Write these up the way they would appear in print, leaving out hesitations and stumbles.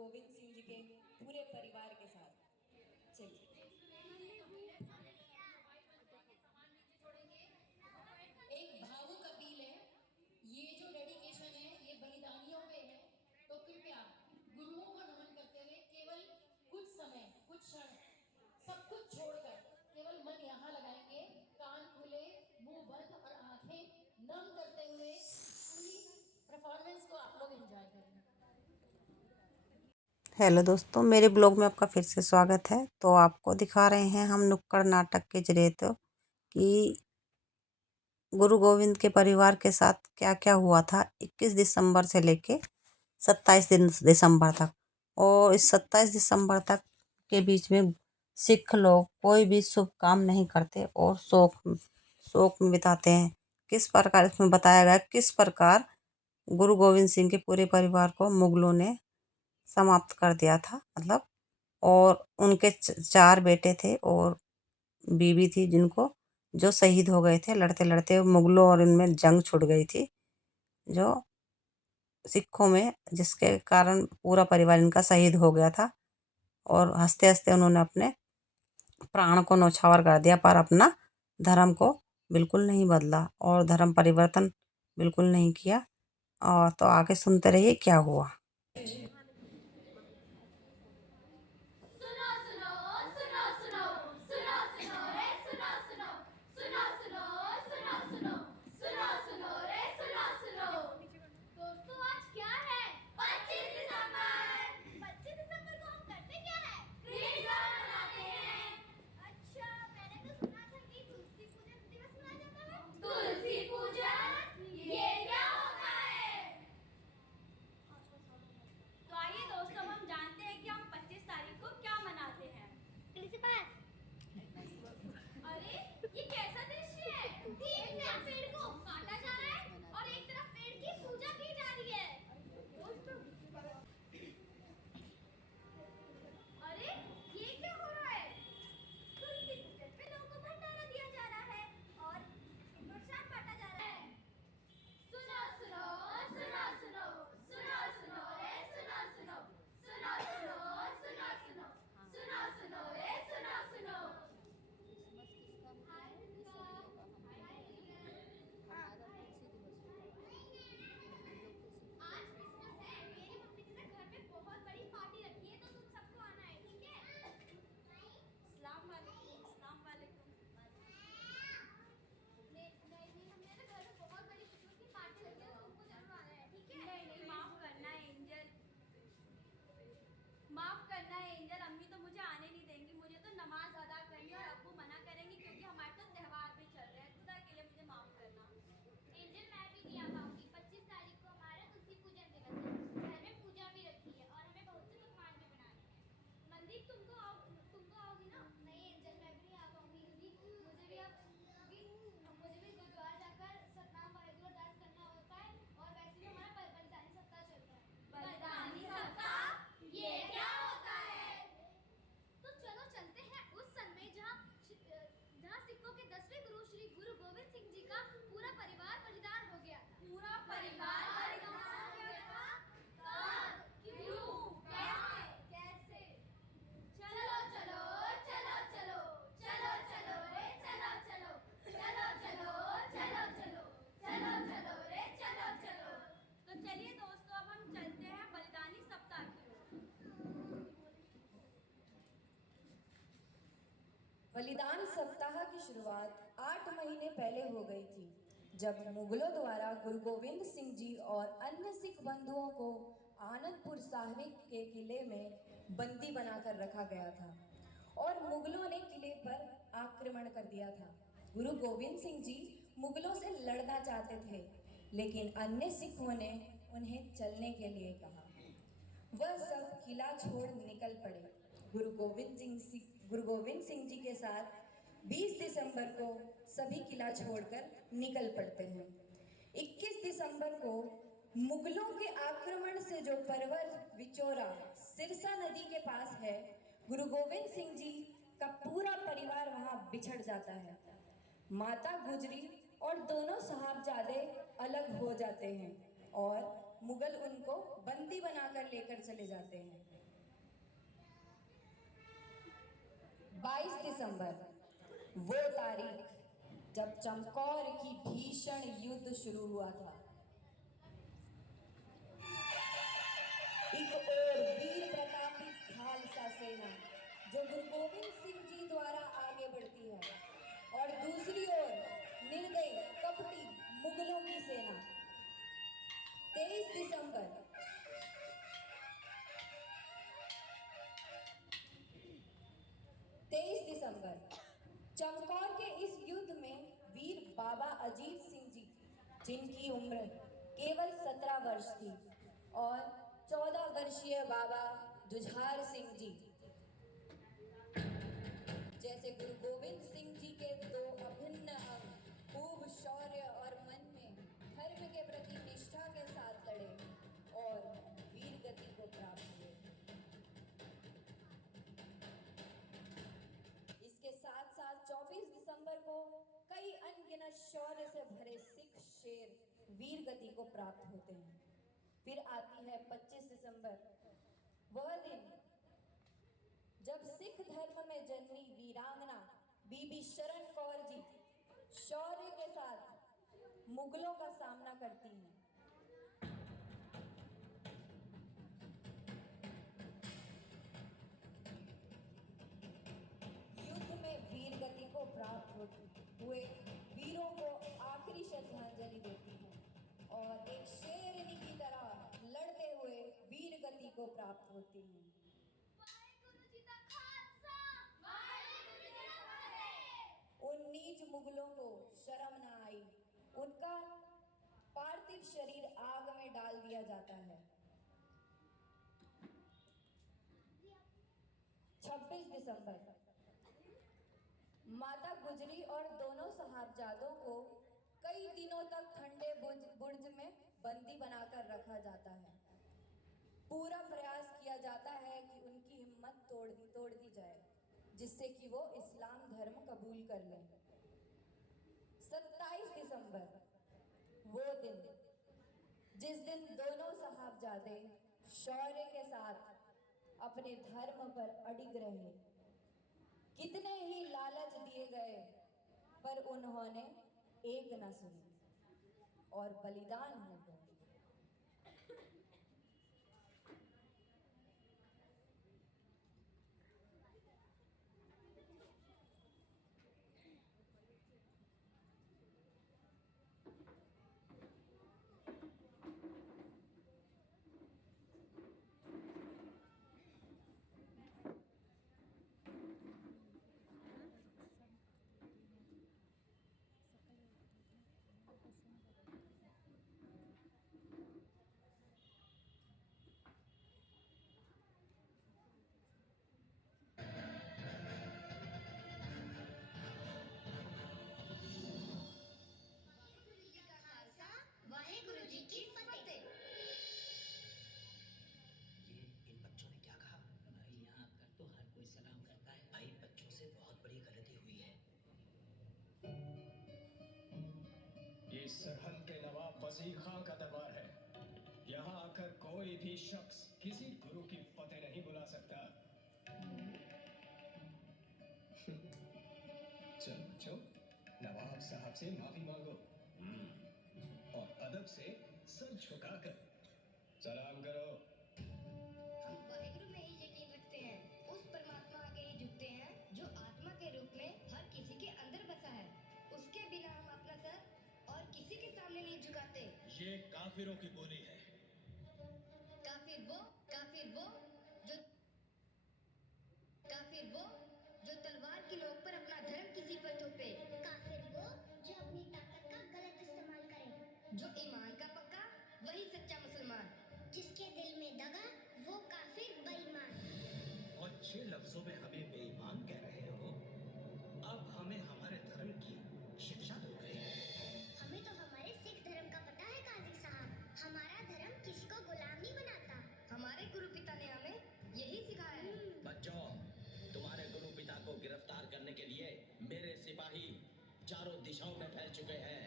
गोविंद सिंह जी के पूरे परिवार के साथ। चलिए, एक भावुक अपील है। ये जो डेडिकेशन है ये बलिदानियों पे है, तो कृपया गुरुओं को नमन करते हुए केवल कुछ समय, कुछ क्षण सब कुछ छोड़कर केवल मन यहाँ लगाएंगे, कान खुले, मुंह बंद और आंखें नम करते हुए पूरी परफॉर्मेंस को आप लोग एंजॉय करें। हेलो दोस्तों, मेरे ब्लॉग में आपका फिर से स्वागत है। तो आपको दिखा रहे हैं हम नुक्कड़ नाटक के जरिए तो कि गुरु गोविंद के परिवार के साथ क्या क्या हुआ था 21 दिसंबर से लेके 27 दिसंबर तक। और इस 27 दिसंबर तक के बीच में सिख लोग कोई भी शुभ काम नहीं करते और शोक में बिताते हैं। किस प्रकार इसमें बताया गया किस प्रकार गुरु गोविंद सिंह के पूरे परिवार को मुगलों ने समाप्त कर दिया था, मतलब। और उनके 4 बेटे थे और बीवी थी, जिनको जो शहीद हो गए थे लड़ते लड़ते। मुगलों और इनमें जंग छुड़ गई थी जो सिखों में, जिसके कारण पूरा परिवार इनका शहीद हो गया था। और हंसते हंसते उन्होंने अपने प्राण को न्यौछावर कर दिया, पर अपना धर्म को बिल्कुल नहीं बदला और धर्म परिवर्तन बिल्कुल नहीं किया। और तो आगे सुनते रहिए क्या हुआ। माफ करना है एंजल, अम्मी तो मुझे आने नहीं देंगी। मुझे तो नमाज अदा करनी और अब्बू मना करेंगे क्योंकि हमारे तो त्योहार भी चल रहे हैं। खुदा के लिए मुझे माफ करना। एंजल मैं भी नहीं आ पाऊंगी। 25 तारीख को हमारा तुलसी पूजन दिवस है। घर में पूजा भी रखी है और हमें बहुत से पकवान भी बनाने हैं। मनदीप तुम तो आओगी ना? नहीं एंजल मैं भी नहीं आ पाऊंगी क्योंकि मुझे भी गुरुद्वारा जाकर सतनाम वाहेगुरु अरदास करना होता है और वैसे भी हमारा बलिदानी सप्ताह चल रहा है। बलिदानी सप्ताह ये क्या होता है? तो चलो चलते हैं उस सन में जहाँ सिखों के 10वें गुरु श्री गुरु गोविंद सिंह जी का पूरा परिवार बलिदान हो गया था। पूरा परिवार बलिदान हो गया था? कब? क्यों? कैसे? चलो चलो चलो चलो चलो चलो रे चलो चलो चलो चलो चलो चलो चलो चलो रे चलो चलो। तो चलिए दोस्तों, अब हम चलते हैं बलिदानी सप्ताह की ओर। बलिदान सप्ताह की शुरुआत 8 महीने पहले हो गई थी, जब मुगलों द्वारा गुरु गोविंद सिंह जी और अन्य सिख बंधुओं को आनंदपुर साहिब के किले में बंदी बनाकर रखा गया था और मुगलों ने किले पर आक्रमण कर दिया था। गुरु गोविंद सिंह जी मुगलों से लड़ना चाहते थे, लेकिन अन्य सिखों ने उन्हें चलने के लिए कहा। वह सब किला छोड़ निकल पड़े। गुरु गोविंद सिंह जी के साथ 20 दिसंबर को सभी किला छोड़कर निकल पड़ते हैं। 21 दिसंबर को मुगलों के आक्रमण से जो पर्वत विचोरा सिरसा नदी के पास है, गुरु गोविंद सिंह जी का पूरा परिवार वहां बिछड़ जाता है। माता गुजरी और दोनों साहबजादे अलग हो जाते हैं। और मुगल उनको बंदी बनाकर लेकर चले जाते हैं। 22 दिसंबर वो तारीख जब चमकौर की भीषण युद्ध शुरू हुआ था। एक और वीर प्रतापी खालसा सेना जो गुरु गोविंद सिंह जी द्वारा आगे बढ़ती है, और दूसरी ओर निर्दयी कपटी मुगलों की सेना। 23 दिसंबर चमकौर के इस युद्ध में वीर बाबा अजीत सिंह जी, जिनकी उम्र केवल 17 वर्ष थी, और 14 वर्षीय बाबा जुझार सिंह जी जैसे गुरु गोविंद सिंह जी के दो अभिन्न अंग खूब शौर्य और मन में धर्म के प्रति निष्ठा के साथ लड़े और वीर गति को प्राप्त हुए। इसके साथ साथ 24 दिसंबर को कई अनगिनत शौर्य से भरे सिख शेर वीर गति को प्राप्त होते हैं। फिर आती है 25 दिसंबर, वह दिन जब सिख धर्म में जन्मी वीरांगना बीबी शरण कौर जी शौर्य के साथ मुगलों का सामना करती हैं। युद्ध में वीर गति को प्राप्त हुए वीरों को आखिरी श्रद्धांजलि देती हैं और एक शेरनी की तरह लड़ते हुए वीर गति को प्राप्त होती हैं। उन नीच मुगलों को शर्म न आई, उनका पार्थिव शरीर आग में डाल दिया जाता है। 26 दिसंबर माता गुजरी और दोनों साहबजादों को कई दिनों तक ठंडे बुर्ज में बंदी बनाकर रखा जाता है। पूरा प्रयास किया जाता है कि उनकी हिम्मत तोड़ दी जाए, जिससे कि वो इस्लाम धर्म कबूल कर लें। 27 दिसंबर वो दिन जिस दिन दोनों साहबजादे शौर्य के साथ अपने धर्म पर अडिग रहे। कितने ही लालच दिए गए पर उन्होंने एक न सुनी और बलिदान हो गए। वाहेगुरु जी की फतेह। ये इन बच्चों ने क्या कहा? भाई यहाँ आकर तो हर कोई सलाम करता है। भाई बच्चों से बहुत बड़ी गलती हुई है। ये सरहद के नवाब वजीर खां का दरबार है। यहाँ आकर कोई भी शख्स किसी गुरु की फतेह नहीं बुला सकता। चलो बच्चों, नवाब साहब से माफी मांगो और अदब से सर झुकाकर सलाम करो। हम वाहेगुरु में ही यकीन रखते हैं, उस परमात्मा आगे ही झुकते हैं जो आत्मा के रूप में हर किसी के अंदर बसा है। उसके बिना हम अपना सर और किसी के सामने नहीं झुकाते। ये काफिरों की बोली है। काफिर वो जो तलवार की नोक पर अपना धर्म किसी पर थोपे। काफिर वो जो अपनी ताकत का गलत इस्तेमाल करे। जो ईमान का पक्का वही सच्चा मुसलमान। जिसके दिल में दगा वो काफिर बेईमान। अच्छे लफ्जों में हमें बेईमान कह रहे हो, अब हमें हमारे धर्म की शिक्षा दो गए। हमें तो हमारे सिख धर्म का पता है काजी साहब। हमारा धर्म किसी को गुलाम नहीं बनाता। हमारे गुरु पिता ने हमें यही सिखाया है। बच्चों, तुम्हारे गुरु पिता को गिरफ्तार करने के लिए मेरे सिपाही चारों दिशाओं में फैल चुके हैं।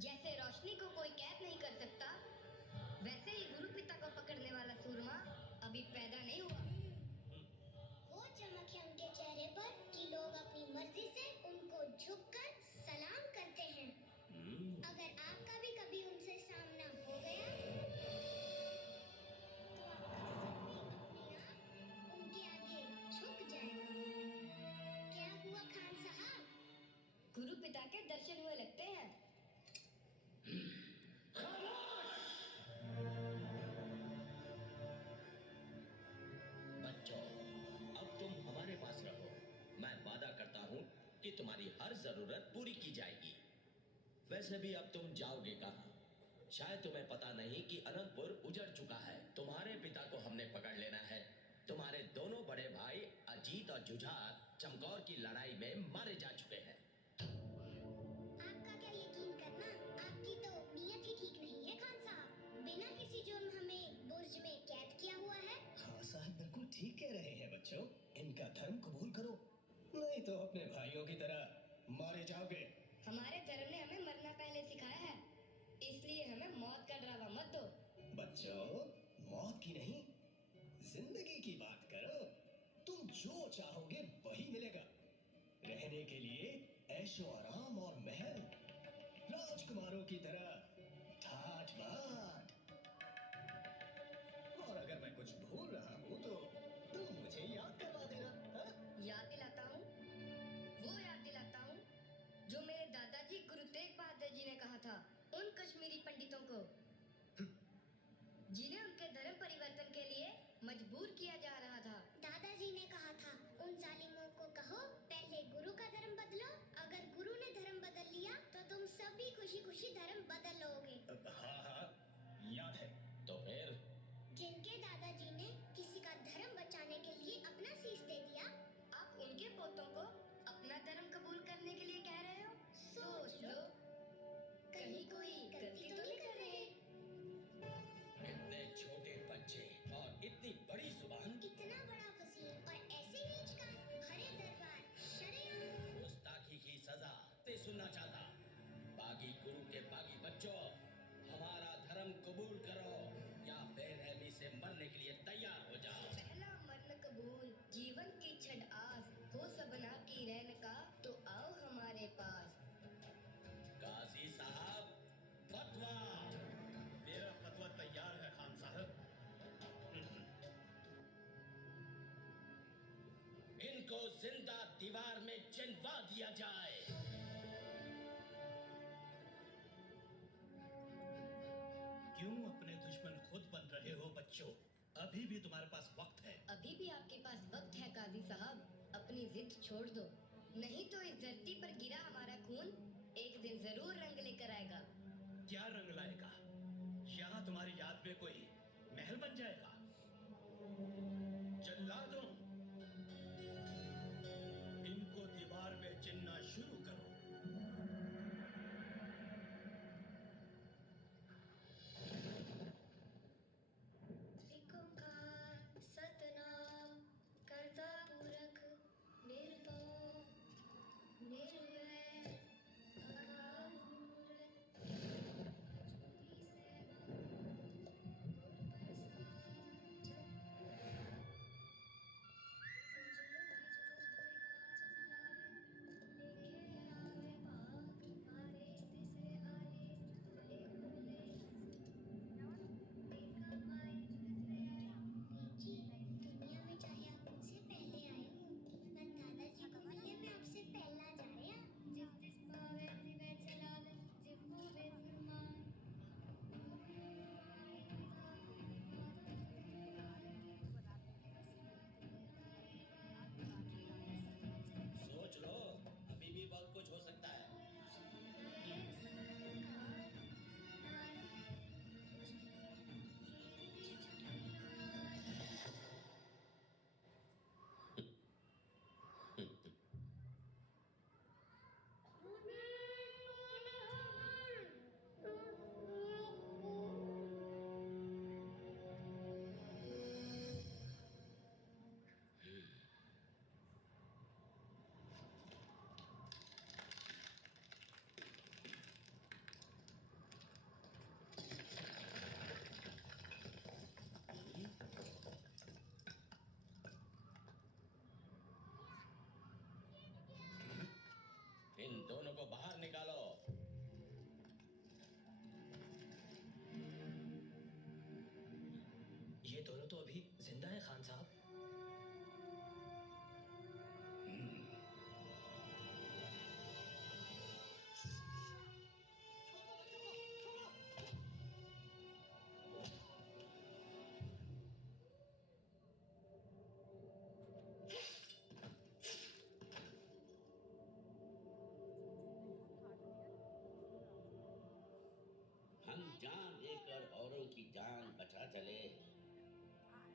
जैसे रोशनी को कोई कैद नहीं कर सकता, जरूरत पूरी की जाएगी। वैसे भी अब तुम जाओगे कहाँ? शायद तुम्हें पता नहीं कि अनंतपुर उजड़ चुका है। तुम्हारे पिता को हमने पकड़ लेना है। तुम्हारे दोनों बड़े भाई अजीत और जुझार चमकौर की लड़ाई में मारे जा चुके हैं। आपका क्या यकीन करना, आपकी तो नीयत ही ठीक नहीं है खान साहब। बिना किसी जुर्म हमें बुर्ज में कैद किया हुआ है। हाँ साहब बिल्कुल ठीक कह रहे हैं बच्चों, इनका धर्म कबूल करो, नहीं तो अपने भाइयों की तरह मारे जाओगे। हमारे धर्म ने हमें मरना पहले सिखाया है, इसलिए हमें मौत का डरावा मत दो। बच्चों, मौत की नहीं, जिंदगी की बात करो। तुम जो चाहोगे वही मिलेगा। रहने के लिए ऐशो आराम और महल, राजकुमारों की तरह ठाठ बाट। और अगर मैं कुछ भूल रहा हूँ तो तुम मुझे याद करवा देना। हाँ? याद दिलाता हूँ, वो याद दिलाता हूँ जो मेरे दादाजी गुरु तेग बहादुर जी ने कहा था उन कश्मीरी पंडितों को, जिन्हें उनके धर्म परिवर्तन के लिए मजबूर किया जा रहा था। दादाजी ने कहा था उन जालिमों को कहो पहले गुरु का धर्म बदलो, अगर गुरु ने धर्म बदल लिया तो तुम सब भी खुशी खुशी धर्म बदल लोगे। हाँ हाँ याद है। तो फिर जिनके दादाजी ने किसी का धर्म बचाने के लिए अपना शीश दे दिया, आप उनके पोतों को अपना धर्म कबूल करने के लिए कह रहे हो? सोच लो, कहीं कोई गलती तो नहीं कर रहे? इतने छोटे बच्चे और इतनी बड़ी जुबान, इतना बड़ा वजीर और ऐसे नीच काम, भरे दरबार, शरेआम। गुस्ताखी की सजा ते सुनना चाहता। बागी गुरु के बागी बच्चों, हमारा धर्म कबूल करो या बेरहमी से मरने के लिए तैयार हो जाओ। पहला मरण कबूल, जीवन की छठ आस, हो सबना की रहन का, तो आओ हमारे पास। काजी साहब, फतवा। मेरा फतवा तैयार है खान साहब। इनको जिंदा दीवार में चिनवा दिया जाए। क्यों अपने दुश्मन खुद बन रहे हो बच्चों? अभी भी तुम्हारे पास वक्त है। अभी भी आपके पास वक्त है काजी साहब, अपनी जिद छोड़ दो, नहीं तो इस धरती पर गिरा हमारा खून एक दिन जरूर रंग लेकर आएगा। क्या रंग लाएगा? यहाँ तुम्हारी याद में कोई महल बन जाएगा? जल्लादों, इनको दीवार में चिनना शुरू करो। त्रिकोंकार सतनाम कर्ता पूरक निर्भव निर्वैर अकाल मूरत अजूनी सैभम, गुर प्रसाद।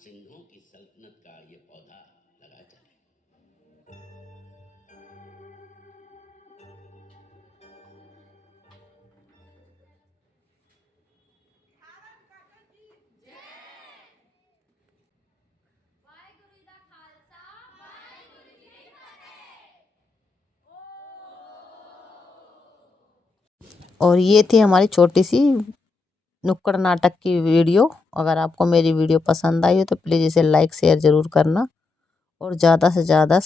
सिंहों की सल्तनत का ये पौधा लगा चले। वाहेगुरु जी दा खालसा वाहेगुरु जी की फतेह। और ये थी हमारी छोटी सी नुक्कड़ नाटक की वीडियो। अगर आपको मेरी वीडियो पसंद आई हो तो प्लीज़ इसे लाइक शेयर ज़रूर करना और ज़्यादा से ज़्यादा